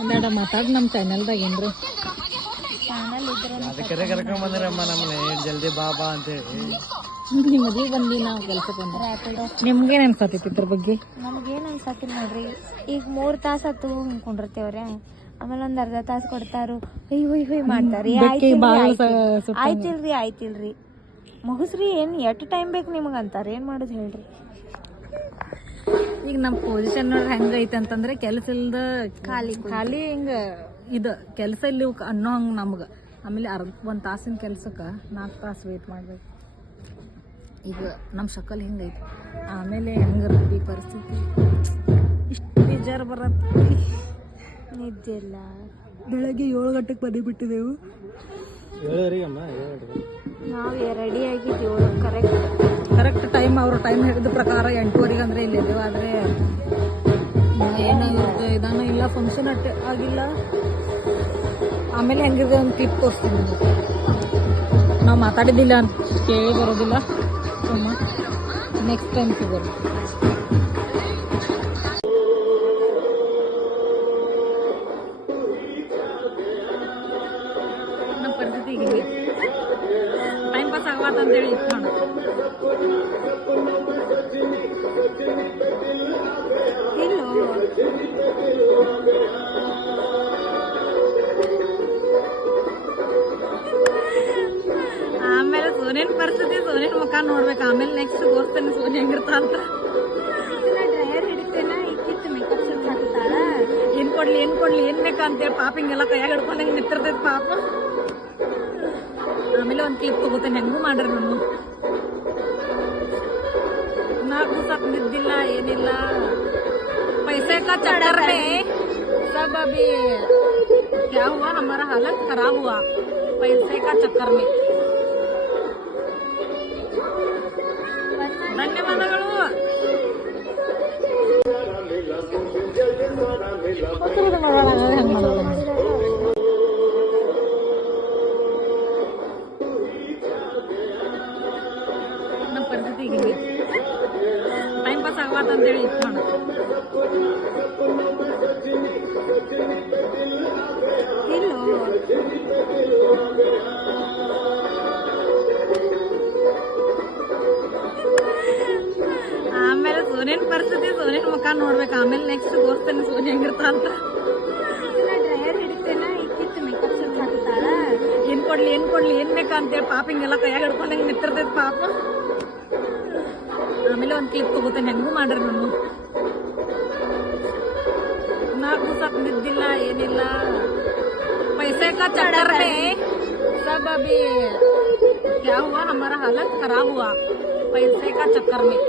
ಒಂದೆರಡು ಮಾತಾಡಿ ನಮ್ಮ ಚಾನಲ್ದಾಗ ಏನ್ರಿ ಚಾನಲ್ ಇದ್ರೆ ಅದಕ್ಕೆ ಕರ್ಕೊಂಡ್ ಬಂದ್ರಮ್ಮ ನಮ್ಮನೆ ಜಲ್ದಿ ಬಾ ಬಾ ಅಂತ ಹೇಳಿ ನಿಮ್ಮ ಮದುವೆ ಬಂದು ನಾವು ಕೆಲ್ಸಕ್ಕೆ ಬಂದ್ರೆ ರ್ಯಾಪಿಡೋ. ನಿಮ್ಗೇನು ಅನ್ಸತ್ತೈತಿ ಇದ್ರ ಬಗ್ಗೆ? ನಮಗೇನು ಅನ್ಸತ್ತಿಲ್ಲ ನೋಡ್ರಿ, ಈಗ 3 ತಾಸು ಹತ್ತು ಹಿಂಗೆ ಕುಂಡಿರ್ತೇವ್ರೆ, ಆಮೇಲೆ ಒಂದು ಅರ್ಧ ತಾಸು ಕೊಡ್ತಾರು, ಹೊಯ್ ಮಾಡ್ತಾರೆ. ಆಯ್ತಿಲ್ರಿ ಮುಗಿಸ್ರಿ, ಏನು ಎಷ್ಟು ಟೈಮ್ ಬೇಕು ನಿಮಗೆ ಅಂತಾರೆ, ಏನು ಮಾಡೋದು ಹೇಳ್ರಿ. ಈಗ ನಮ್ಮ ಪೊಸಿಷನ್ ನೋಡ್ರಿ ಹೆಂಗೈತೆ ಅಂತಂದ್ರೆ ಕೆಲಸ ಇಲ್ದ ಖಾಲಿ ಹಿಂಗೆ ಇದು ಕೆಲಸ ಇಲ್ಲಿ ಅನ್ನೋ ಹಂಗೆ ನಮ್ಗೆ. ಆಮೇಲೆ ಒಂದು ತಾಸಿನ ಕೆಲ್ಸಕ್ಕೆ 4 ತಾಸು ವೇಟ್ ಮಾಡ್ಬೇಕು. ಈಗ ನಮ್ಮ ಶಕಲ್ ಹಿಂಗೈತಿ, ಆಮೇಲೆ ಹೆಂಗಿರ್ತಿ ಪರಿಸ್ಥಿತಿ. ಇಷ್ಟು ಬೇಜಾರು ಬರತ್ತೆ. ನಿಜ ಇಲ್ಲ, ಬೆಳಗ್ಗೆ 7 ಗಂಟೆಗೆ ಮನೆ ಬಿಟ್ಟಿದ್ದೆವು. ನಾವು ರೆಡಿ ಆಗಿದ್ದೀವಿ ಕರೆಕ್ಟ್ ಟೈಮ್ ಅವ್ರ ಟೈಮ್ ಹೇಳಿದ ಪ್ರಕಾರ 8:15 ಅಂದ್ರೆ ಇಲ್ಲಿದ್ದೇವೆ. ಆದರೆ ಏನು ಇದಾನು ಇಲ್ಲ, ಫಂಕ್ಷನ್ ಆಗಿಲ್ಲ. ಆಮೇಲೆ ಹೆಂಗಿದೆ ಒಂದು ಕ್ಲಿಪ್ ತೋರಿಸ್ತೀನಿ. ನಾವು ಮಾತಾಡಿದ್ದಿಲ್ಲ ಅಂತ ಕೇಳಿ ಬರೋದಿಲ್ಲ, ಸುಮ್ಮ ನೆಕ್ಸ್ಟ್ ಟೈಮ್ ಸಿಗೋದು. ನಮ್ಮ ಪರಿಸ್ಥಿತಿ ಹೀಗಿದೆ, ಟೈಮ್ ಪಾಸ್ ಆಗಬಾರ್ದು ಅಂತೇಳಿ ಇದು ಮಾಡೋದು. ಆಮೇಲೆ ಸೋನಿಯನ್ ಪರಿಸ್ಥಿತಿ, ಸೋನಿಯನ್ ಮುಖ ನೋಡ್ಬೇಕು. ಆಮೇಲೆ ನೆಕ್ಸ್ಟ್ ತೋರಿಸ್ತೇನೆ ಸೋನಿ ಹೆಂಗಿರ್ತ ಅಂತ. ಡ್ರೈಯರ್ ಹಿಡಿತೇನೆ, ಇಕ್ಕಿತ್ತು ಮೇಕಪ್ ಸ್ವಲ್ಪ ಹಾಕ್ತಾಳ. ಏನ್ ಕೊಡ್ಲಿ ಏನ್ ಬೇಕಂತೇಳಿ ಪಾಪ ಹಿಂಗೆಲ್ಲ ಕೈಯಾಗ ಹಿಡ್ಕೊಂಡು ಹೆಂಗೆ ನಿಂತಿರ್ತೈತಿ ಪಾಪ. ಆಮೇಲೆ ಒಂದು ಕ್ಲಿಪ್ ತಗೋತೇನೆ, ಹೆಂಗೂ ಮಾಡ್ರಿ ನಾನು. 4 ದಿವಸ ನಿದ್ದಿಲ್ಲ ಏನಿಲ್ಲ. पैसे का चक्कर में सब अभी क्या हुआ, हमारा हालत खराब हुआ पैसे का चक्कर में. ಧನ್ಯವಾದಗಳು. ನಮ್ಮ ಪರಿಸ್ಥಿತಿ ಹೀಗಿದೆ, ಟೈಮ್ ಪಾಸ್ ಆಗಬಾರ್ದು ಅಂತೇಳಿ ಇದು ಮಾಡೋದು. ಆಮೇಲೆ ಸೋನಿಯನ್ ಪರಿಸ್ಥಿತಿ, ಸೋನಿಯನ್ ಮುಖ ನೋಡ್ಬೇಕು. ಆಮೇಲೆ ನೆಕ್ಸ್ಟ್ ತೋರಿಸ್ತೇನೆ ಸೋನಿ ಹೆಂಗಿರ್ತ ಅಂತ. ಡ್ರೈಯರ್ ಹಿಡಿತೇನೆ, ಇಕ್ಕಿತ್ತು ಮೇಕಪ್ ಸ್ವಲ್ಪ ಹಾಕ್ತಾಳ. ಏನ್ ಕೊಡ್ಲಿ ಏನ್ ಬೇಕಂತೇಳಿ ಪಾಪ ಹಿಂಗೆಲ್ಲ ಕೈಯಾಗ ಹಿಡ್ಕೊಂಡು ಹೆಂಗೆ ನಿಂತಿರ್ತೈತಿ ಪಾಪ. ಆಮೇಲೆ ಒಂದು ಕ್ಲಿಪ್ ತಗೋತೇನೆ, ಹೆಂಗೂ ಮಾಡ್ರಿ ನಾನು. 4 ದಿವಸ ನಿದ್ದಿಲ್ಲ ಏನಿಲ್ಲ. पैसे का चक्कर में सब अभी क्या हुआ, हमारा हालत खराब हुआ पैसे का चक्कर में.